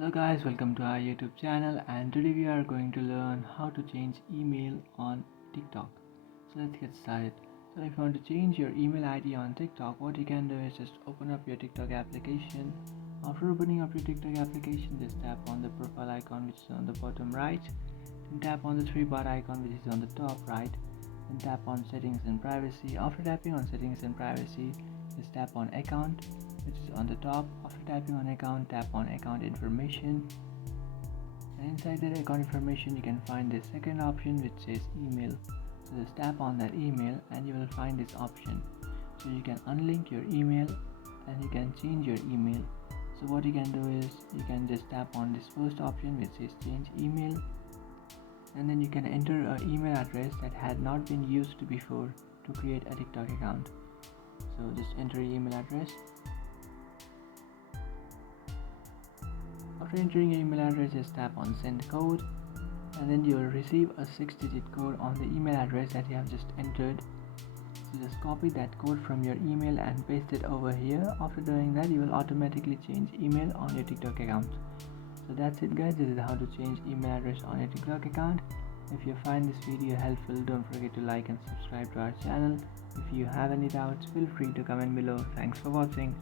Hello guys, welcome to our YouTube channel, and today we are going to learn how to change email on TikTok. So let's get started. So if you want to change your email ID on TikTok, what you can do is just open up your TikTok application. After opening up your TikTok application, just tap on the profile icon which is on the bottom right, then tap on the three bar icon which is on the top right, then tap on settings and privacy. After tapping on settings and privacy, just tap on account which is on the top. After tapping on account, tap on account information, and inside that account information you can find the second option which says email. So just tap on that email and you will find this option. So you can unlink your email and you can change your email. So what you can do is you can just tap on this first option which says change email, and then you can enter an email address that had not been used before to create a TikTok account. So just enter your email address. After entering your email address, just tap on send code, and then you will receive a 6-digit code on the email address that you have just entered. So just copy that code from your email and paste it over here. After doing that, you will automatically change email on your TikTok account. So that's it guys, this is how to change email address on your TikTok account. If you find this video helpful, don't forget to like and subscribe to our channel. If you have any doubts, feel free to comment below. Thanks for watching.